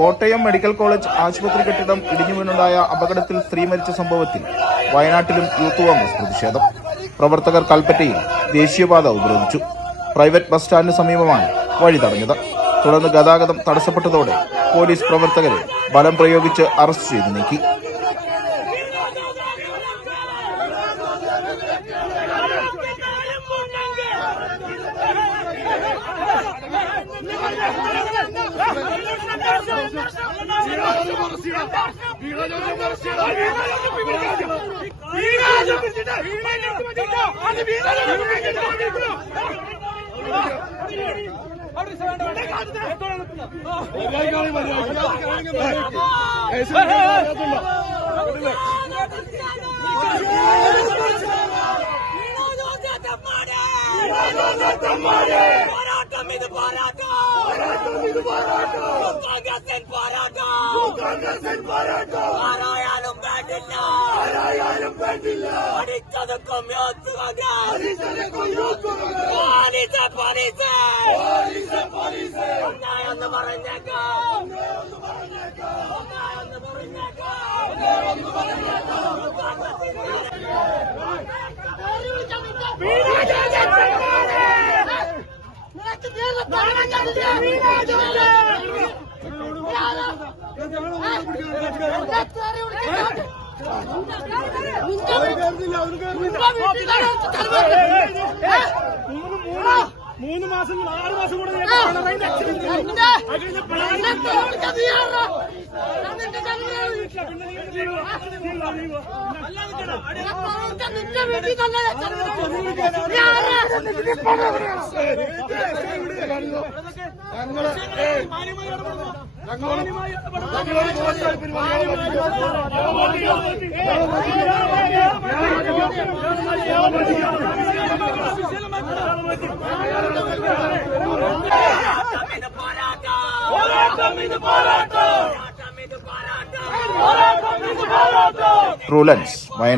Kottayam medical college ആശുപത്രി കെട്ടിടം ഇടിഞ്ഞു വീണുണ്ടായ അപകടത്തിൽ സ്ത്രീ മരിച്ച സംഭവത്തിൽ വയനാട്ടിലും യൂത്ത് കോൺഗ്രസ് പ്രതിഷേധം. പ്രവർത്തകർ കൽപ്പറ്റയിൽ ദേശീയപാത ഉപരോധിച്ചു. പ്രൈവറ്റ് ബസ് സ്റ്റാൻഡിന് സമീപമാണ് വഴി തടഞ്ഞത്. തുടർന്ന് ഗതാഗതം തടസ്സപ്പെട്ടതോടെ പോലീസ് പ്രവർത്തകരെ ബലം പ്രയോഗിച്ച് അറസ്റ്റ് ചെയ്ത് നീക്കി. മൂന്ന് മാസം 6 മാസം കൂടെ ട്രൂലൻസ്